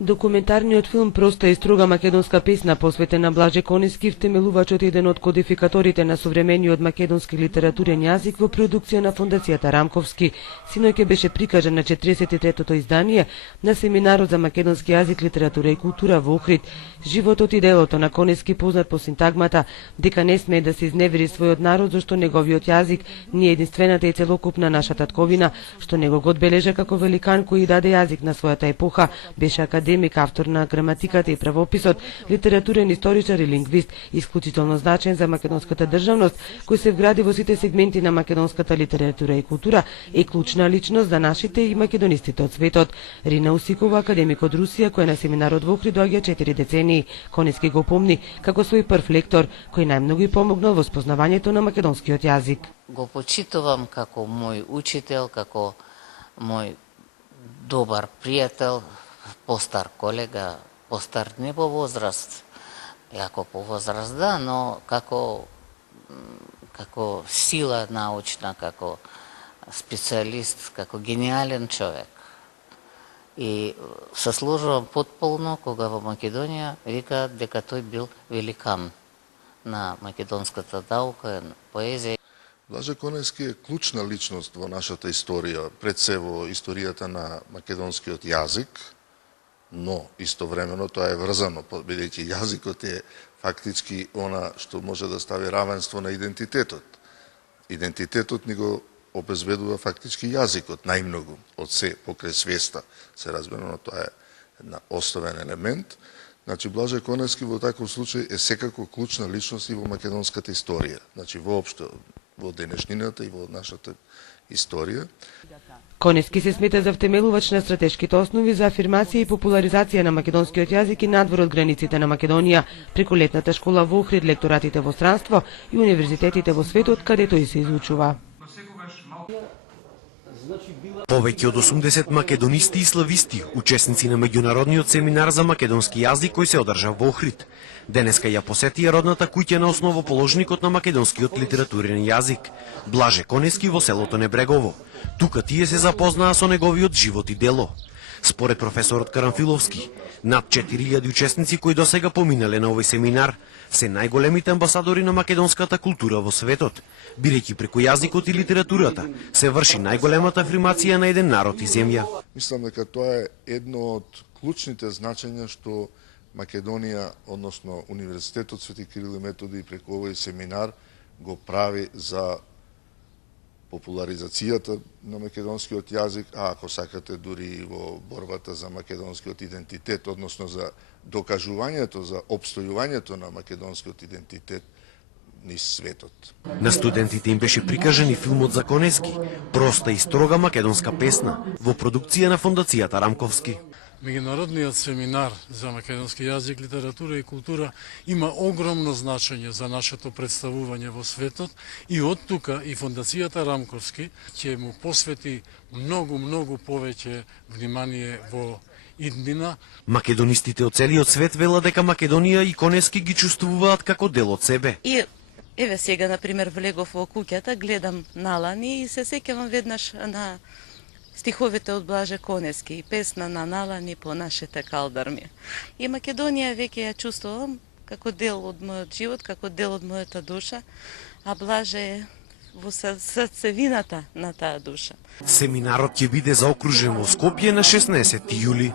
Документарниот филм "Проста и строга македонска песна", посветен на Блаже Конески, втемелувачот еден од кодификаторите на современиот македонски литературен јазик во продукција на Фондацијата Рамковски, синоќа беше прикажан на 43-тото издание на семинарот за македонски јазик, литература и култура во Охрид. Животот и делото на Конески, познат по синтагмата дека не смее да се изневери својот народ, зашто неговиот јазик не е единствената и целокупна наша татковина, што него го одбележа како великан кој даде јазик на својата епоха, беше академик, автор на граматиката и правописот, литературен историчар и лингвист, исклучително значаен за македонската државност, кој се вгради во сите сегменти на македонската литература и култура, е клучна личност за нашите и македонистите од светот. Рина Усикова, академик од Русија, кој на семинарот во Охрид доаѓа 4 децении. Конески го помни како свој прв лектор, кој најмногу и помогнал во спознавањето на македонскиот јазик. Го почитувам како мој учител, како мој добар пријател, постар колега, постар не по возраст, јако по возраст да, но како сила научна, како специјалист, како гениален човек. И се сложувам потполно кога во Македонија викаат дека тој бил великан на македонската наука, поезија. Блаже Конески е клучна личност во нашата историја, пред се во историјата на македонскиот јазик, но истовремено тоа е врзано, бидејќи јазикот е фактички она што може да стави равенство на идентитетот. Идентитетот ни го обезбедува фактички јазикот, најмногу, од се, покрај свеста, се разбира, но тоа е една основен елемент. Значи, Блаже Конески во таков случај е секако клучна личност и во македонската историја. Значи, воопшто, во денешнината и во нашата историја. Конески се смета за втемелувач на стратешките основи за афирмација и популаризација на македонскиот јазик и надвор од границите на Македонија, преку летната школа во Охрид, лекторатите во странство и универзитетите во светот, каде тој се изучува. Повеќе од 80 македонисти и слависти, учесници на меѓународниот семинар за македонски јазик кој се одржа во Охрид, денеска ја посетија родната куќа на основоположникот на македонскиот литературен јазик, Блаже Конески во селото Небрегово. Тука тие се запознаа со неговиот живот и дело. Според професорот Карамфиловски, над 4000 учесници кои досега поминале на овој семинар се најголемите амбасадори на македонската култура во светот, бидејќи преку јазикот и литературата се врши најголемата афирмација на еден народ и земја. Мислам дека тоа е едно од клучните значења што Македонија, односно Универзитетот Свети Кирил и Методи преку овој семинар го прави за популаризацијата на македонскиот јазик, а ако сакате дури и во борбата за македонскиот идентитет, односно за докажувањето, за опстојувањето на македонскиот идентитет низ светот. На студентите им беше прикажан и филмот за Конески, "Проста и строга македонска песна", во продукција на Фондацијата Рамковски. Меѓународниот семинар за македонски јазик, литература и култура има огромно значење за нашето представување во светот и од тука и Фондацијата Рамковски ќе му посвети многу повеќе внимание во иднина. Македонистите од целиот свет велат дека Македонија и Конески ги чувствуваат како дел од себе. И еве сега, например, влегов во куќата, гледам Налани и се сеќавам веднаш на стиховите од Блаже Конески и песна на Налани по нашите калдарми. И Македонија веќе ја чувствувам како дел од мојот живот, како дел од мојата душа, а Блаже е во срцевината на таа душа. Семинарот ќе биде заокружен во Скопје на 16 јули.